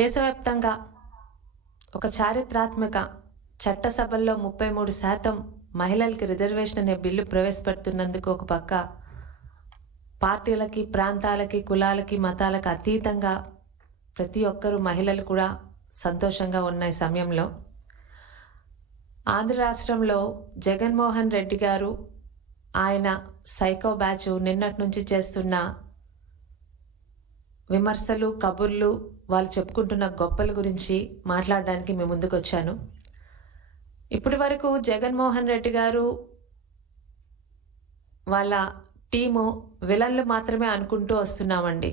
దేశవ్యాప్తంగా ఒక చారిత్రాత్మక చట్టసభల్లో 33% మహిళలకి రిజర్వేషన్ అనే బిల్లు ప్రవేశపెడుతున్నందుకు ఒక పక్క పార్టీలకి, ప్రాంతాలకి, కులాలకి, మతాలకు అతీతంగా ప్రతి ఒక్కరూ మహిళలు కూడా సంతోషంగా ఉన్న ఈ సమయంలో ఆంధ్ర రాష్ట్రంలో జగన్మోహన్ రెడ్డి గారు ఆయన సైకో బ్యాచ్ నిన్నటి నుంచి చేస్తున్న విమర్శలు, కబుర్లు, వాళ్ళు చెప్పుకుంటున్న గొప్పల గురించి మాట్లాడడానికి మేము ముందుకు వచ్చాను. ఇప్పటి వరకు జగన్మోహన్ రెడ్డి గారు వాళ్ళ టీము విలన్లు మాత్రమే అనుకుంటూ వస్తున్నామండి.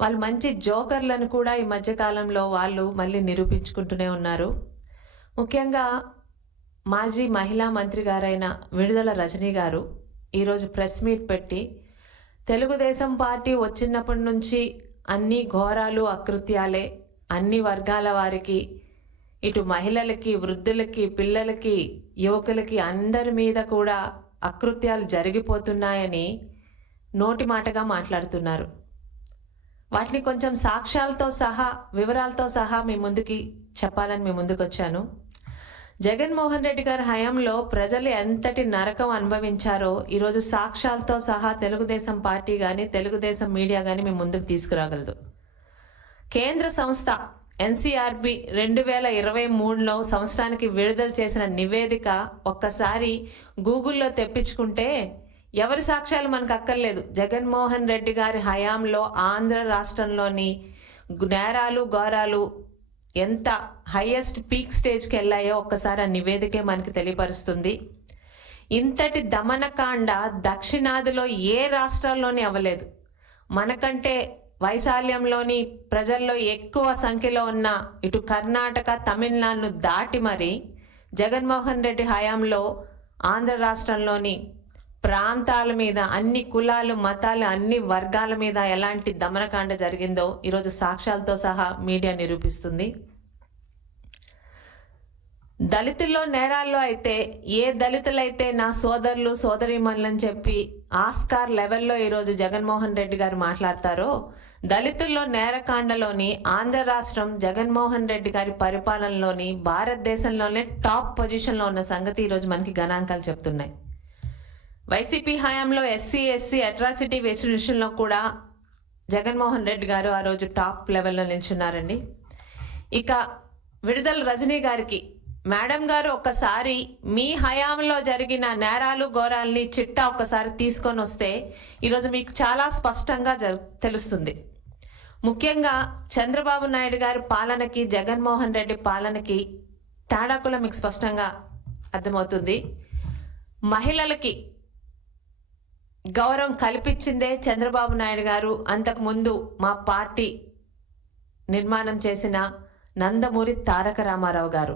వాళ్ళు మంచి జోకర్లను కూడా ఈ మధ్యకాలంలో వాళ్ళు మళ్ళీ నిరూపించుకుంటూనే ఉన్నారు. ముఖ్యంగా మాజీ మహిళా మంత్రి గారైన విడుదల రజనీ గారు ఈరోజు ప్రెస్ మీట్ పెట్టి తెలుగుదేశం పార్టీ వచ్చినప్పటి నుంచి అన్ని ఘోరాలు, అకృత్యాలే, అన్ని వర్గాల వారికి, ఇటు మహిళలకి, వృద్ధులకి, పిల్లలకి, యువకులకి అందరి మీద కూడా అకృత్యాలు జరిగిపోతున్నాయని నోటి మాటగా మాట్లాడుతున్నారు. వాటిని కొంచెం సాక్ష్యాలతో సహా, వివరాలతో సహా మీ ముందుకి చెప్పాలని మీ ముందుకు వచ్చాను. జగన్మోహన్ రెడ్డి గారి హయాంలో ప్రజలు ఎంతటి నరకం అనుభవించారో ఈరోజు సాక్ష్యాలతో సహా తెలుగుదేశం పార్టీ కానీ, తెలుగుదేశం మీడియా కానీ మీ ముందుకు తీసుకురాగలదు. కేంద్ర సంస్థ ఎన్సీఆర్బీ 2023లో సంవత్సరానికి విడుదల చేసిన నివేదిక ఒక్కసారి గూగుల్లో తెప్పించుకుంటే ఎవరి సాక్ష్యాలు మనకు అక్కర్లేదు. జగన్మోహన్ రెడ్డి గారి హయాంలో ఆంధ్ర రాష్ట్రంలోని నేరాలు, ఘోరాలు ఎంత హైయెస్ట్ పీక్ స్టేజ్కి వెళ్ళాయో ఒక్కసారి ఆ నివేదికే మనకి తెలియపరుస్తుంది. ఇంతటి దమనకాండ దక్షిణాదిలో ఏ రాష్ట్రాల్లోనే అవ్వలేదు. మనకంటే వైశాల్యంలోని ప్రజల్లో ఎక్కువ సంఖ్యలో ఉన్న ఇటు కర్ణాటక, తమిళనాడును దాటి మరి జగన్మోహన్ రెడ్డి హయాంలో ఆంధ్ర రాష్ట్రంలోని ప్రాంతాల మీద, అన్ని కులాలు, మతాలు, అన్ని వర్గాల మీద ఎలాంటి దమనకాండ జరిగిందో ఈరోజు సాక్ష్యాలతో సహా మీడియా నిరూపిస్తుంది. దళితుల్లో నేరాల్లో అయితే ఏ దళితులైతే నా సోదరులు, సోదరీమణులని చెప్పి ఆస్కార్ లెవెల్లో ఈరోజు జగన్మోహన్ రెడ్డి గారు మాట్లాడతారో, దళితుల్లో నేరకాండలోని ఆంధ్ర రాష్ట్రం జగన్మోహన్ రెడ్డి గారి పరిపాలనలోని భారతదేశంలోనే టాప్ పొజిషన్లో ఉన్న సంగతి ఈరోజు మనకి గణాంకాలు చెప్తున్నాయి. వైసీపీ హయాంలో ఎస్సీ అట్రాసిటీ విషయంలో కూడా జగన్మోహన్ రెడ్డి గారు ఆ రోజు టాప్ లెవెల్లో నిల్చున్నారండి. ఇక విడుదల రజనీ గారికి, మేడం గారు ఒక్కసారి మీ హయాంలో జరిగిన నేరాలు, ఘోరాల్ని చిట్టా ఒక్కసారి తీసుకొని వస్తే ఈరోజు మీకు చాలా స్పష్టంగా తెలుస్తుంది. ముఖ్యంగా చంద్రబాబు నాయుడు గారి పాలనకి, జగన్మోహన్ రెడ్డి పాలనకి తేడా కూడా మీకు స్పష్టంగా అర్థమవుతుంది. మహిళలకి గౌరవం కల్పించిందే చంద్రబాబు నాయుడు గారు. అంతకుముందు మా పార్టీ నిర్మాణం చేసిన నందమూరి తారక రామారావు గారు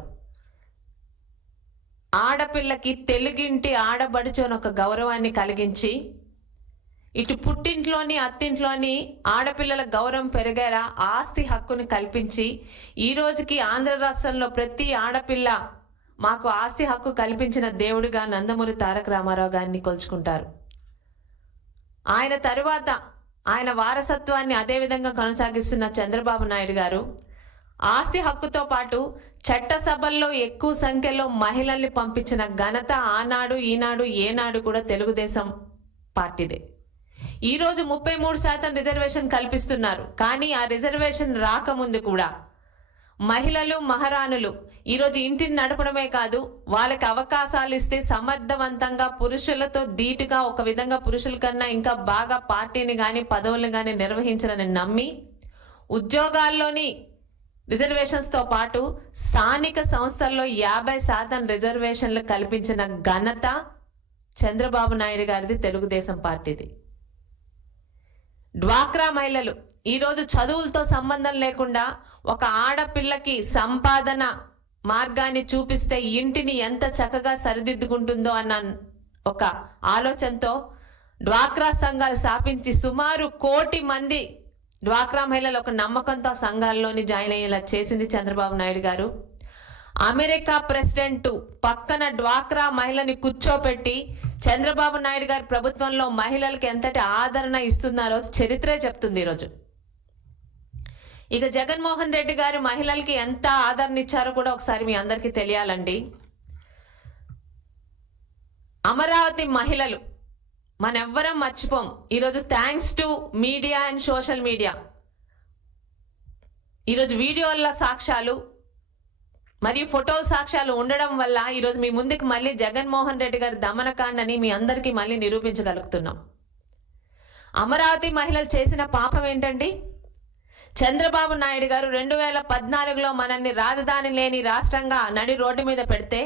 ఆడపిల్లకి తెలుగింటి ఆడబడుచోని ఒక గౌరవాన్ని కలిగించి, ఇటు పుట్టింట్లోని, అత్తింట్లోని ఆడపిల్లల గౌరవం పెరిగేలా ఆస్తి హక్కుని కల్పించి, ఈ రోజుకి ఆంధ్ర రాష్ట్రంలో ప్రతి ఆడపిల్ల మాకు ఆస్తి హక్కు కల్పించిన దేవుడిగా నందమూరి తారక రామారావు గారిని కొలుచుకుంటారు. ఆయన తరువాత ఆయన వారసత్వాన్ని అదేవిధంగా కొనసాగిస్తున్న చంద్రబాబు నాయుడు గారు ఆస్తి హక్కుతో పాటు చట్టసభల్లో ఎక్కువ సంఖ్యలో మహిళల్ని పంపించిన ఘనత ఆనాడు, ఈనాడు, ఏనాడు కూడా తెలుగుదేశం పార్టీదే. ఈరోజు 33% రిజర్వేషన్ కల్పిస్తున్నారు. కానీ ఆ రిజర్వేషన్ రాకముందు కూడా మహిళలు, మహారాణులు ఈరోజు ఇంటిని నడపడమే కాదు, వాళ్ళకి అవకాశాలు ఇస్తే సమర్థవంతంగా పురుషులతో ధీటుగా, ఒక విధంగా పురుషుల కన్నా ఇంకా బాగా పార్టీని కానీ, పదవులను కానీ నిర్వహించాలని నమ్మి ఉద్యోగాల్లోని రిజర్వేషన్స్తో పాటు స్థానిక సంస్థల్లో 50% రిజర్వేషన్లు కల్పించిన ఘనత చంద్రబాబు నాయుడు గారిది, తెలుగుదేశం పార్టీది. డ్వాక్రా మహిళలు ఈరోజు చదువులతో సంబంధం లేకుండా ఒక ఆడపిల్లకి సంపాదన మార్గాన్ని చూపిస్తే ఇంటిని ఎంత చక్కగా సరిదిద్దుకుంటుందో అన్న ఒక ఆలోచనతో డ్వాక్రా సంఘాలు స్థాపించి సుమారు 1 కోటి మంది డ్వాక్రా మహిళలు ఒక నమ్మకంతో సంఘాల్లోని జాయిన్ అయ్యేలా చేసింది చంద్రబాబు నాయుడు గారు. అమెరికా ప్రెసిడెంట్ పక్కన డ్వాక్రా మహిళని కూర్చోపెట్టి చంద్రబాబు నాయుడు గారి ప్రభుత్వంలో మహిళలకు ఎంతటి ఆదరణ ఇస్తున్నారో చరిత్రే చెప్తుంది. ఈరోజు ఇక జగన్మోహన్ రెడ్డి గారు మహిళలకి ఎంత ఆదరణ ఇచ్చారో కూడా ఒకసారి మీ అందరికీ తెలియాలండి. అమరావతి మహిళలు మనెవ్వరం మర్చిపోం. ఈరోజు thanks to media and social media, ఈరోజు వీడియోల సాక్ష్యాలు మరియు ఫోటోల సాక్ష్యాలు ఉండడం వల్ల ఈరోజు మీ ముందుకు మళ్ళీ జగన్మోహన్ రెడ్డి గారి దమనకాండని మీ అందరికీ మళ్ళీ నిరూపించగలుగుతున్నాం. అమరావతి మహిళలు చేసిన పాపం ఏంటండి? చంద్రబాబు నాయుడు గారు 2014లో మనల్ని రాజధాని లేని రాష్ట్రంగా నడి రోడ్డు మీద పెడితే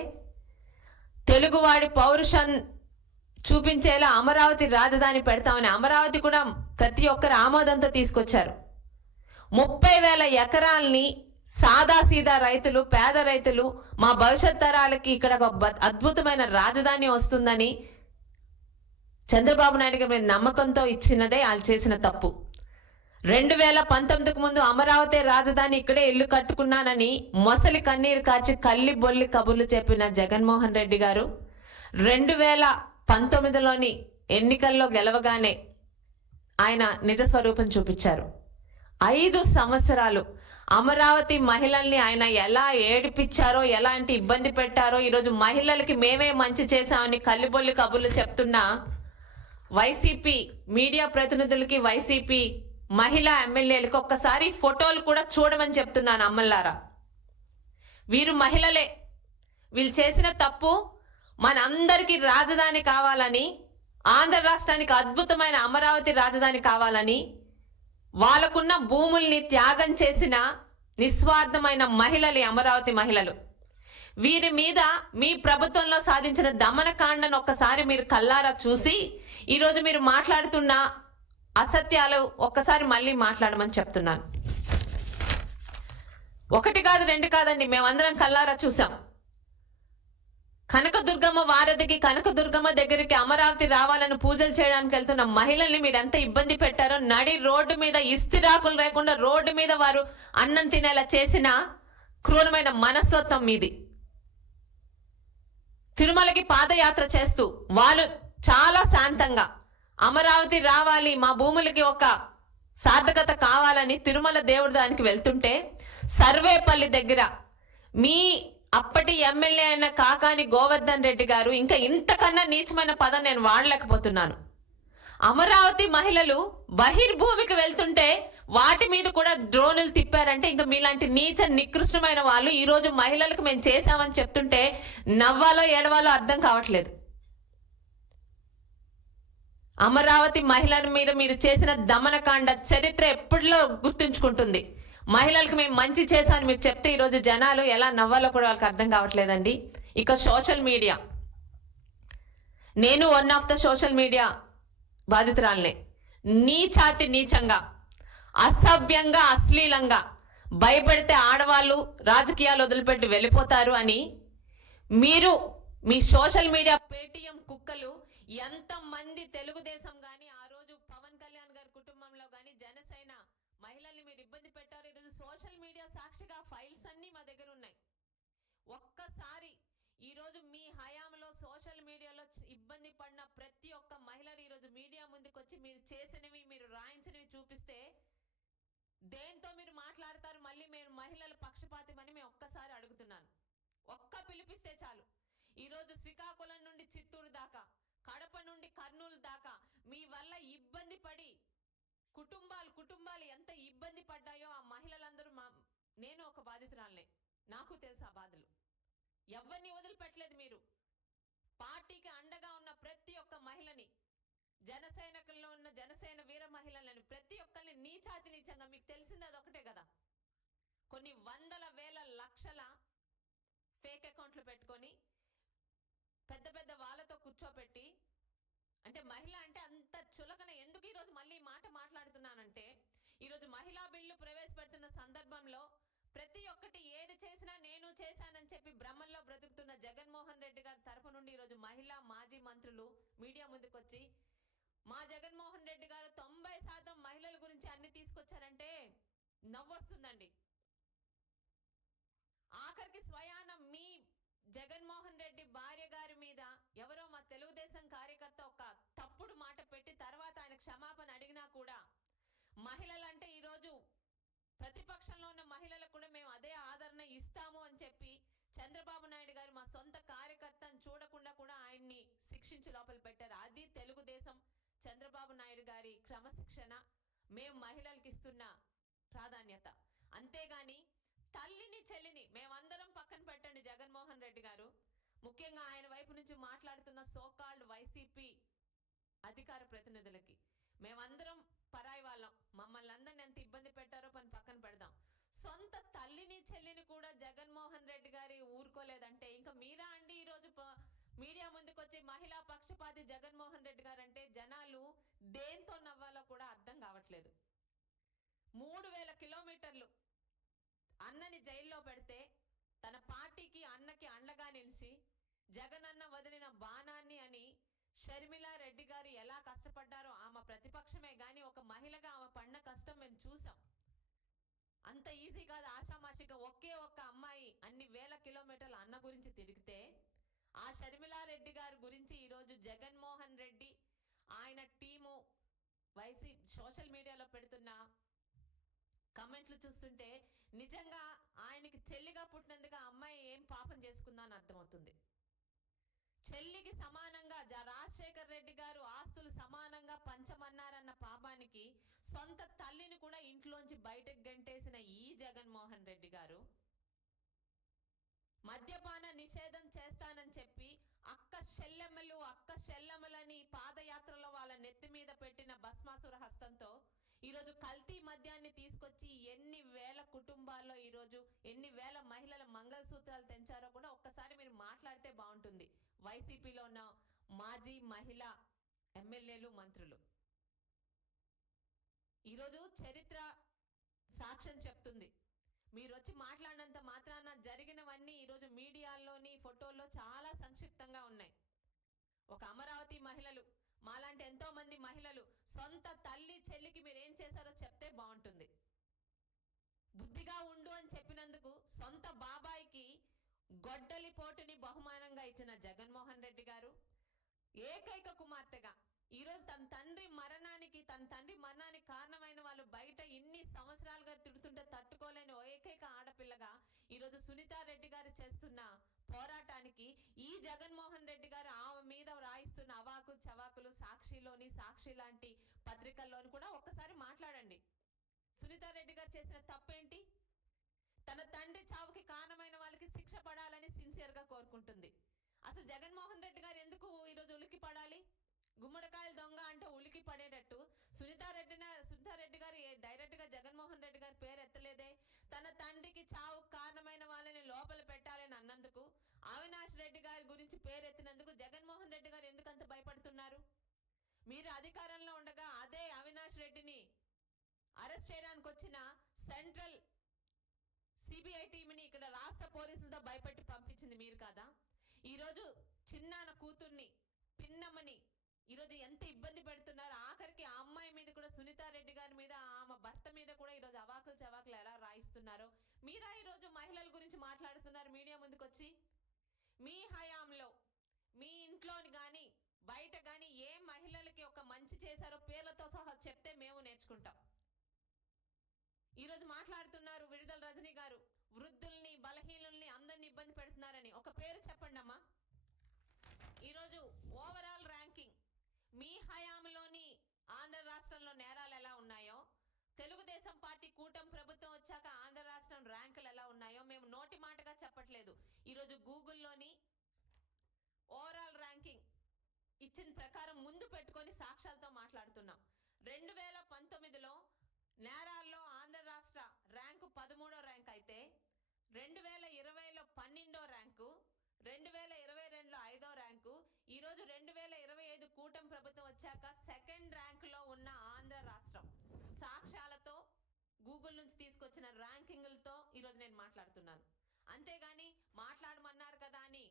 తెలుగువాడి పౌరుషం చూపించేలా అమరావతి రాజధాని పెడతామని అమరావతి కూడా ప్రతి ఒక్కరు ఆమోదంతో తీసుకొచ్చారు. 30,000 ఎకరాల్ని సాదాసీదా రైతులు, పేద రైతులు, మా భవిష్యత్ తరాలకి ఇక్కడ ఒక అద్భుతమైన రాజధాని వస్తుందని చంద్రబాబు నాయుడు గారి నమ్మకంతో ఇచ్చినదే వాళ్ళు చేసిన తప్పు. 2019కు ముందు అమరావతి రాజధాని ఇక్కడే ఇల్లు కట్టుకున్నానని మొసలి కన్నీరు కార్చి కల్లి బొల్లి కబుర్లు చెప్పిన జగన్మోహన్ రెడ్డి గారు 2019లోని ఎన్నికల్లో గెలవగానే ఆయన నిజ స్వరూపం చూపించారు. 5 సంవత్సరాలు అమరావతి మహిళల్ని ఆయన ఎలా ఏడిపించారో, ఎలాంటి ఇబ్బంది పెట్టారో, ఈరోజు మహిళలకి మేమే మంచి చేశామని కల్లిబొల్లి కబుర్లు చెప్తున్న వైసీపీ మీడియా ప్రతినిధులకి, వైసీపీ మహిళా ఎమ్మెల్యేలకు ఒక్కసారి ఫోటోలు కూడా చూడమని చెప్తున్నాను. అమ్మల్లారా, వీరు మహిళలే. వీళ్ళు చేసిన తప్పు మనందరికీ రాజధాని కావాలని, ఆంధ్ర రాష్ట్రానికి అద్భుతమైన అమరావతి రాజధాని కావాలని వాళ్ళకున్న భూముల్ని త్యాగం చేసిన నిస్వార్థమైన మహిళలు అమరావతి మహిళలు. వీరి మీద మీ ప్రభుత్వంలో సాధించిన దమనకాండను ఒక్కసారి మీరు కల్లారా చూసి ఈరోజు మీరు మాట్లాడుతున్న అసత్యాలు ఒక్కసారి మళ్ళీ మాట్లాడమని చెప్తున్నాను. 1 కాదు 2 కాదండి, మేమందరం కల్లారా చూసాం. కనకదుర్గమ్మ వారధికి, కనకదుర్గమ్మ దగ్గరికి అమరావతి రావాలని పూజలు చేయడానికి వెళ్తున్న మహిళల్ని మీరు ఎంత ఇబ్బంది పెట్టారో, నడి రోడ్డు మీద ఇస్తిరాకులు లేకుండా రోడ్డు మీద వారు అన్నం తినేలా చేసిన క్రూరమైన మనస్తత్వం మీది. తిరుమలకి పాదయాత్ర చేస్తూ వాళ్ళు చాలా శాంతంగా అమరావతి రావాలి, మా భూములకి ఒక సార్థకత కావాలని తిరుమల దేవుడి దానికి వెళ్తుంటే సర్వేపల్లి దగ్గర మీ అప్పటి ఎమ్మెల్యే అయిన కాకాని గోవర్ధన్ రెడ్డి గారు, ఇంకా ఇంతకన్నా నీచమైన పదం నేను వాడలేకపోతున్నాను, అమరావతి మహిళలు బహిర్భూమికి వెళ్తుంటే వాటి మీద కూడా డ్రోన్లు తిప్పారంటే ఇంకా మీలాంటి నీచ నికృష్టమైన వాళ్ళు ఈరోజు మహిళలకు మేము చేశామని చెప్తుంటే నవ్వాలో ఏడవాలో అర్థం కావట్లేదు. అమరావతి మహిళల మీద మీరు చేసిన దమనకాండ చరిత్ర ఎప్పటిలో గుర్తుంచుకుంటుంది. మహిళలకు మేము మంచి చేశామని మీరు చెప్తే ఈరోజు జనాలు ఎలా నవ్వాలో కూడా వాళ్ళకి అర్థం కావట్లేదండి. ఇక సోషల్ మీడియా, నేను one of the social media బాధితురాలనే. నీచాతి నీచంగా, అసభ్యంగా, అశ్లీలంగా భయపడితే ఆడవాళ్ళు రాజకీయాలు వదిలిపెట్టి వెళ్ళిపోతారు అని మీరు మీ సోషల్ మీడియా పేటీఎం కుక్కలు ఎంతమంది తెలుగుదేశం కానీ, ఆ రోజు పవన్ కళ్యాణ్ గారి కుటుంబంలో కానీ జనసేన మహిళల్ని మీరు ఇబ్బంది పెట్టారు. ఈరోజు సోషల్ మీడియా సాక్షిగా ఫైల్స్ అన్నీ మా దగ్గర ఉన్నాయి. ఒక్కసారి ఈరోజు మీ హయాంలో సోషల్ మీడియాలో ఇబ్బంది పడిన ప్రతి ఒక్క మహిళలు ఈరోజు మీడియా ముందుకు వచ్చి మీరు చేసినవి, మీరు రాయించినవి చూపిస్తే దేంతో మీరు మాట్లాడతారు? మళ్ళీ మీరు మహిళల పక్షపాతమని మేము ఒక్కసారి అడుగుతున్నాను. ఒక్క పిలిపిస్తే చాలు. ఈరోజు శ్రీకాకుళం నుండి చిత్తూరు దాకా, కడప నుండి కర్నూలు దాకా మీ వల్ల ఇబ్బంది పడి కుటుంబాలు ఎంత ఇబ్బంది పడ్డాయో ఆ మహిళలందరూ నేను ఒక బాధితురాలనే, నాకు తెలుసు ఆ బాధలు. ఎవరిని వదిలిపెట్టలేదు మీరు. పార్టీకి అండగా ఉన్న ప్రతి ఒక్క మహిళని, జనసైనికుల్లో ఉన్న జనసేన వీర మహిళలను ప్రతి ఒక్కరిని నీచాతి నీచంగా, మీకు తెలిసింది అదొకటే కదా, కొన్ని వందల వేల లక్షల ఫేక్ అకౌంట్లు పెట్టుకొని పెద్ద పెద్ద వాళ్ళతో కూర్చోపెట్టి, అంటే మహిళ అంటే అంత చులకన ఎందుకు ఈరోజు మళ్ళీ మాట మాట్లాడుతున్నానంటే, ఈరోజు మహిళా బిల్లు ప్రవేశపెడుతున్న సందర్భంలో ప్రతి ఒక్కటి ఏది చేసినా నేను చేశానని చెప్పి భ్రమల్లో బ్రతుకుతున్న జగన్మోహన్ రెడ్డి గారి తరపు నుండి ఈరోజు మహిళా మాజీ మంత్రులు మీడియా ముందుకు వచ్చి మా జగన్మోహన్ రెడ్డి గారు 90% మహిళల గురించి అన్ని తీసుకొచ్చారంటే నవ్వొస్తుందండి. ఆఖరికి స్వయాన మీ జగన్మోహన్ రెడ్డి భార్య గారి మీద ఎవరో మా తెలుగుదేశం కార్యకర్త ఒక తప్పుడు మాట పెట్టి తర్వాత ఆయన క్షమాపణ అడిగినా కూడా మహిళలంటే ఈరోజు ప్రతిపక్షంలో ఉన్న మహిళలకు కూడా మేము అదే ఆదరణ ఇస్తాము అని చెప్పి చంద్రబాబు నాయుడు గారు మా సొంత కార్యకర్తను చూడకుండా కూడా ఆయన్ని శిక్షించి లోపల పెట్టారు. అది తెలుగుదేశం చంద్రబాబు నాయుడు గారి క్రమశిక్షణ, మేము మహిళలకు ఇస్తున్న ప్రాధాన్యత. అంతేగాని తల్లిని చెల్లిని మేమందరం పక్కన పెట్టండి. జగన్మోహన్ రెడ్డి గారు ముఖ్యంగా ఆయన వైపు నుంచి మాట్లాడుతున్న సోకాల్డ్ వైసీపీ అధికార ప్రతినిధులకి మేమందరం పరాయి వాళ్ళం, మమ్మల్ని అందరిని ఎంత ఇబ్బంది పెట్టారో పని పక్కన పెడదాం. సొంత తల్లిని చెల్లిని కూడా జగన్మోహన్ రెడ్డి గారి ఊరుకోలేదంటే ఇంకా మీరా అండి ఈరోజు మీడియా ముందుకు వచ్చి మహిళా పక్షపాతి జగన్మోహన్ రెడ్డి గారు అంటే జనాలు దేంతో నవ్వాలో కూడా అర్థం కావట్లేదు. 3000 కిలోమీటర్లు అన్నని జైల్లో పెడితే తన పార్టీకి అన్నకి అండగా నిలిచి జగనన్న వదిలిన బాణాన్ని అని షర్మిలా రెడ్డి గారు ఎలా కష్టపడ్డారో ఆమె ప్రతిపక్షమే కానీ ఒక మహిళగా ఆమె పడిన కష్టం మేము చూసాం. అంత ఈజీ కాదు. ఆషామాషిగా ఒకే ఒక్క అమ్మాయి అన్ని వేల కిలోమీటర్ల అన్న గురించి తిరిగితే ఆ షర్మిలా రెడ్డి గారి గురించి ఈరోజు జగన్మోహన్ రెడ్డి ఆయన టీము సోషల్ మీడియాలో పెడుతున్న కమెంట్లు చూస్తుంటే నిజంగా ఆయనకి చెల్లిగా పుట్టినందుకు ఆ అమ్మాయి ఏం పాపం చేసుకుందా అని అర్థమవుతుంది. చెల్లికి సమానంగా రాజశేఖర్ రెడ్డి గారు ఆస్తులు సమానంగా పంచమన్నారన్న పాపానికి సొంత తల్లిని కూడా ఇంట్లోంచి బయటకు గంటేసిన ఈ జగన్మోహన్ రెడ్డి గారు మద్యపాన నిషేధం చేస్తానని చెప్పి అక్క చెల్లెమ్మలని పాదయాత్రలో వాళ్ళ నెత్తి మీద పెట్టిన భస్మాసుర హస్తంతో ఈరోజు కల్తీ మద్యాన్ని తీసుకొచ్చి ఎన్ని వేల కుటుంబాల్లో ఈరోజు ఎన్ని వేల మహిళల మంగళసూత్రాలు తెంచారో కూడా ఒక్కసారి మీరు మాట్లాడితే బాగుంటుంది. వైసీపీలో ఉన్న మాజీ మహిళా ఎమ్మెల్యేలు, మంత్రులు ఈరోజు చరిత్ర సాక్ష్యం చెప్తుంది. మీరు వచ్చి మాట్లాడినంత మాత్రాన జరిగినవన్నీ ఈరోజు మీడియాల్లోని ఫోటోల్లో చాలా సంక్షిప్తంగా ఉన్నాయి. ఒక అమరావతి మహిళలు, మాలాంటి ఎంతో మంది మహిళలు సొంత తల్లి చెల్లికి మీరు ఏం చేశారో చెప్తే బాగుంటుంది. బుద్ధిగా ఉండు అని చెప్పినందుకు సొంత బాబాయికి గొడ్డలి పోటుని బహుమానంగా ఇచ్చిన జగన్మోహన్ రెడ్డి గారు ఏకైక కుమార్తెగా ఈరోజు తన తండ్రి మరణానికి కారణమైన వాళ్ళు బయట ఇన్ని సంవత్సరాలుగా తిడుతుంటే తట్టుకోలేని ఏకైక ఆడపిల్లగా ఈరోజు సునీతారెడ్డి గారు చేస్తున్న పోరాటానికి ఈ జగన్మోహన్ రెడ్డి గారు ఆమె మీద రాయిస్తున్న అవాకు చవాకులు సాక్షి లాంటి పత్రికల్లోని కూడా ఒక్కసారి మాట్లాడండి. సునీతారెడ్డి గారు చేసిన తప్పేంటి? తన తండ్రి చావుకి కారణమైన వాళ్ళకి శిక్ష పడాలని సిన్సియర్గా కోరుకుంటుంది. అసలు జగన్మోహన్ రెడ్డి గారు ఎందుకు ఈరోజు ఉలికి పడాలి? గుమ్మడికాయలు దొంగ అంటే ఉలికి పడేటట్టు సునీతారెడ్డి గారు డైరెక్ట్ గా జగన్మోహన్ రెడ్డి గారి పేరు ఎత్తలేదే. తన తండ్రికి చావు కారణమైన వాళ్ళని లోపల పెట్టాలని అన్నందుకు, అవినాష్ రెడ్డి గారి గురించి పేరు ఎత్తినందుకు జగన్మోహన్ రెడ్డి గారు ఎందుకు అంత భయపడుతున్నారు? మీరు అధికారంలో ఉండగా అదే అవినాష్ రెడ్డిని అరెస్ట్ చేయడానికి వచ్చిన సెంట్రల్ సిబిఐ టీంని ఇక్కడ రాష్ట్ర పోలీసులతో భయపెట్టి పంపించింది మీరు కాదా? ఈరోజు చిన్నాన్న కూతుర్ని, పిన్నమ్మని ఈరోజు ఎంత ఇబ్బంది పెడుతున్నారు. ఆఖరికి ఆ అమ్మాయి మీద కూడా, సునీతారెడ్డి గారి మీద, ఆమె భర్త మీద కూడా ఈరోజు అవాకులు చవాకులు ఎలా రాయిస్తున్నారో మీరా ఈరోజు మహిళల గురించి మాట్లాడుతున్నారు మీడియా ముందుకు వచ్చి. మీ హయాంలో మీ ఇంట్లోని కానీ బయట కానీ ఏ మహిళలకి ఒక మంచి చేశారో పేర్లతో సహా చెప్తే మేము నేర్చుకుంటాం. ఈరోజు మాట్లాడుతున్నారు విడుదల రజనీ గారు వృద్ధుల్ని, బలహీనుల్ని అందరిని ఇబ్బంది పెడుతున్నారని. ఒక పేరు చెప్పండి అమ్మా. ఈరోజు ఓవరాల్ ర్యాంకింగ్ మీ హయాంలోని ఆంధ్ర రాష్ట్రంలో నేరాలు ఎలా ఉన్నాయో, తెలుగుదేశం పార్టీ కూటమి ప్రభుత్వం వచ్చాక ఆంధ్ర రాష్ట్రం ర్యాంకులు ఎలా ఉన్నాయో మేము నోటి మాటగా చెప్పట్లేదు. ఈరోజు గూగుల్లోని ఓవరాల్ ర్యాంకింగ్ ఇచ్చిన ప్రకారం ముందు పెట్టుకొని సాక్ష్యాలతో మాట్లాడుతున్నాం. 2019లో నేరాల్లో ఆంధ్ర రాష్ట్ర ర్యాంకు 13వ ర్యాంక్ అయితే 2020లో 12వ ర్యాంకు, 2022లో 5వ ర్యాంకు, ఈరోజు 2025 కూటమి ప్రభుత్వం వచ్చాక సెకండ్ ర్యాంకులో ఉన్న ఆంధ్ర రాష్ట్రం సాక్ష్యాలతో గూగుల్ నుంచి తీసుకొచ్చిన ర్యాంకింగ్లతో ఈరోజు నేను మాట్లాడుతున్నాను. అంతేగాని మాట్లాడమన్నారు కదా అని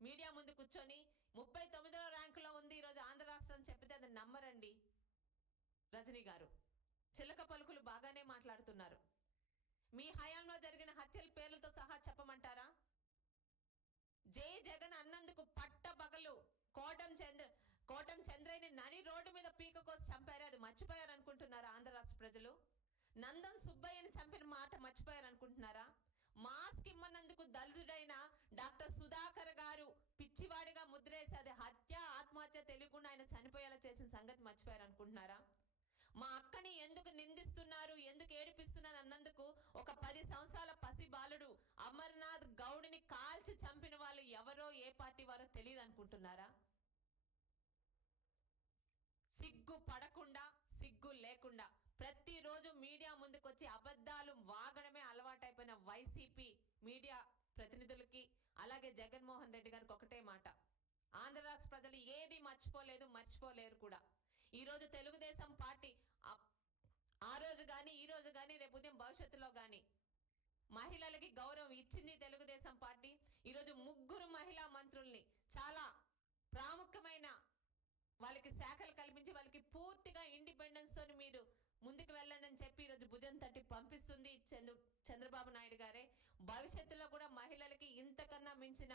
మీడియా ముందు కూర్చొని 39వ ర్యాంకులో ఉంది ఈరోజు ఆంధ్ర రాష్ట్రం చెప్పితే అది నమ్మరండి. రజనీ గారు చిలక పలుకులు బాగానే మాట్లాడుతున్నారు. మీ హయాంలో జరిగిన హత్యల పేర్లతో సహా చెప్పమంటారా? జై జగన్ అన్నందుకు పట్టబగలు కోటం చంద్రయ్యని నడి రోడ్డు మీద పీక కోసి చంపారు. అది మర్చిపోయారు అనుకుంటున్నారు ఆంధ్ర రాష్ట్ర ప్రజలు? నందం సుబ్బయ్యని చంపిన మాట మర్చిపోయారు అనుకుంటున్నారా? మాస్క్ ఇమ్మన్నందుకు దళితుడైన డాక్టర్ సుధాకర్ గారు పిచ్చివాడిగా ముద్రేసి అది హత్య ఆత్మహత్య తెలియకుండా ఆయన చనిపోయేలా చేసిన సంగతి మర్చిపోయారు అనుకుంటున్నారా? మా అక్కని ఎందుకు నిందిస్తున్నారు, ఎందుకు ఏడిపిస్తున్నారు అన్నందుకు ఒక 10 సంవత్సరాల పసి బాలుడు అమర్నాథ్ గౌడ్ని కాల్చి చంపిన వాళ్ళు ఎవరో ఏ పార్టీ వారో తెలియదు అనుకుంటున్నారా? సిగ్గు పడకుండా, సిగ్గు లేకుండా ప్రతిరోజు మీడియా ముందుకు వచ్చి అబద్ధాలు వాగడమే అలవాటైపోయిన వైసీపీ మీడియా ప్రతినిధులకి, అలాగే జగన్మోహన్ రెడ్డి గారికి ఒకటే మాట, ఆంధ్ర రాష్ట్ర ప్రజలు ఏది మర్చిపోలేదు, మర్చిపోలేరు కూడా. ఈరోజు తెలుగుదేశం పార్టీ ఆ రోజు కానీ, ఈ రోజు కానీ, రేపు ఉదయం భవిష్యత్తులో కానీ మహిళలకి గౌరవం ఇచ్చింది తెలుగుదేశం పార్టీ. ఈరోజు 3 మహిళా మంత్రుల్ని చాలా ప్రాముఖ్యమైన వాళ్ళకి శాఖలు కల్పించి వాళ్ళకి పూర్తిగా ఇండిపెండెన్స్ తోని మీరు ముందుకు వెళ్ళండి అని చెప్పి ఈరోజు భుజం తట్టి పంపిస్తుంది చంద్రబాబు నాయుడు గారే. భవిష్యత్తులో కూడా మహిళలకి ఇంతకన్నా మించిన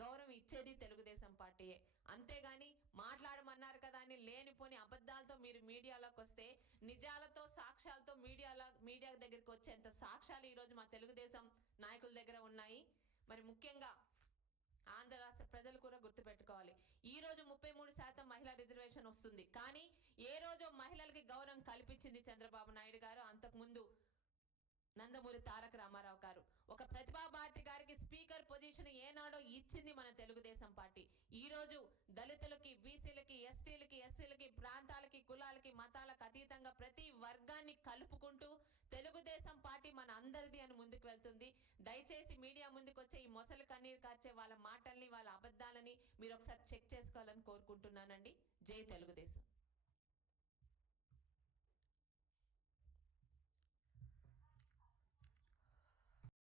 గౌరవం ఇచ్చేది తెలుగుదేశం పార్టీయే. అంతేగాని మాట్లాడమన్నారు కదా అని లేనిపోని అబద్ధాలతో మీరు మీడియాలోకి వస్తే, నిజాలతో సాక్ష్యాలతో మీడియా దగ్గరికి వచ్చేంత సాక్ష్యాలు ఈరోజు మా తెలుగుదేశం నాయకుల దగ్గర ఉన్నాయి. మరి ముఖ్యంగా ఆంధ్ర రాష్ట్ర ప్రజలు కూడా గుర్తుపెట్టుకోవాలి, ఈ రోజు 33% మహిళా రిజర్వేషన్ వస్తుంది. కానీ ఏ రోజు మహిళలకి గౌరవం కల్పించింది చంద్రబాబు నాయుడు గారు, అంతకుముందు నందమూరి తారక రామారావు గారు. ఒక ప్రతిభా భారతి గారికి స్పీకర్ పొజిషన్ ఏనాడో ఇచ్చింది మన తెలుగుదేశం పార్టీ. ఈ రోజు దళితులకి, బీసీలకి, ఎస్టీలకి, ఎస్సీలకి, ప్రాంతాలకి, కులాలకి, మతాలకు అతీతంగా ప్రతి వర్గాన్ని కలుపుకుంటూ తెలుగుదేశం పార్టీ మన అందరిది అని ముందుకు వెళ్తుంది. దయచేసి మీడియా ముందుకు వచ్చే ఈ మొసలు కన్నీరు కార్చే వాళ్ళ మాటల్ని, వాళ్ళ అబద్ధాలని మీరు ఒకసారి చెక్ చేసుకోవాలని కోరుకుంటున్నానండి. జై తెలుగుదేశం.